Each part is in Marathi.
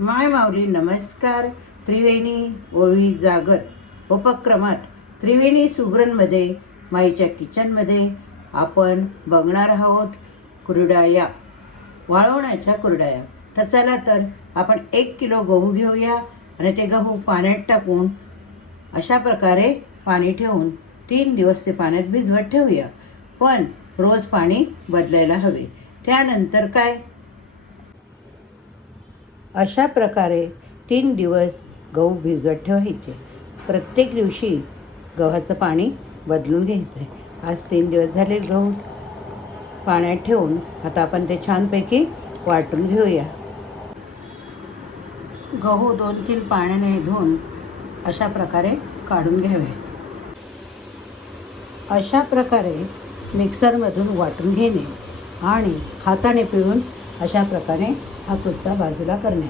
माय माऊली नमस्कार. त्रिवेणी ओवी जागर उपक्रमात त्रिवेणी सुगरणमध्ये माईच्या किचनमध्ये आपण बघणार आहोत कुरडया, वाळवण्याच्या कुरडया. तर चला तर आपण 1 किलो गहू घेऊया आणि ते गहू पाण्यात टाकून अशा प्रकारे पाणी ठेवून 3 दिवस ते पाण्यात भिजवत ठेवूया. पण रोज पाणी बदलायला हवे. त्यानंतर काय, अशा प्रकारे 3 दिवस गहू भिजवत ठेवायचे. प्रत्येक दिवशी गव्हाचं पाणी बदलून घ्यायचं आहे. आज 3 दिवस झाले गहू पाण्यात ठेवून. आता आपण ते छानपैकी वाटून घेऊया. गहू 2-3 पाण्याने धुवून अशा प्रकारे काढून घ्यावे. अशा प्रकारे मिक्सरमधून वाटून घेणे आणि हाताने पिळून अशा प्रकारे हा कुट्टा बाजूला करणे.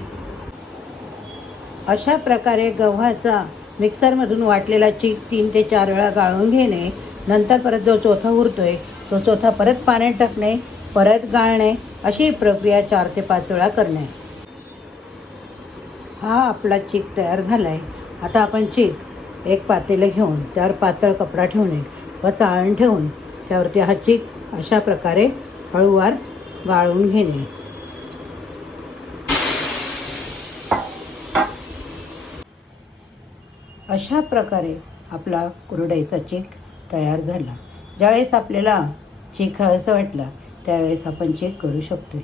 अशा प्रकारे गव्हाचा मिक्सरमधून वाटलेला चीक 3 ते 4 वेळा गाळून घेणे. नंतर परत जो चौथा उरतोय तो चौथा परत पाण्यात टाकणे, परत गाळणे, अशी प्रक्रिया 4 ते 5 वेळा करणे. हा आपला चीक तयार झाला आहे. आता आपण चीक एक पातेलं घेऊन त्यावर पातळ कपडा ठेवणे व चाळण ठेवून त्यावरती हा चीक अशा प्रकारे हळूवार गाळून घेणे. अशा प्रकारे आपला कुरडईचा चीक तयार झाला. ज्यावेळेस आपल्याला चीक असं वाटला त्यावेळेस आपण चीक करू शकतो.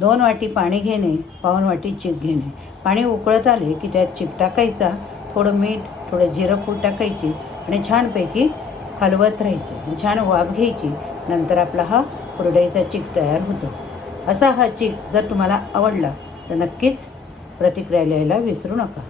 2 वाटी पाणी घेणे, पाऊण वाटी चीक घेणे. पाणी उकळत आले की त्यात चीक टाकायचा, थोडं मीठ, थोडं जिरं पूड टाकायची आणि छानपैकी हलवत राहायचे. छान वाफ घ्यायची. नंतर आपला हा कुरडईचा चीक तयार होतो. असा हा चीक जर तुम्हाला आवडला तर नक्कीच प्रतिक्रिया लिहायला विसरू नका.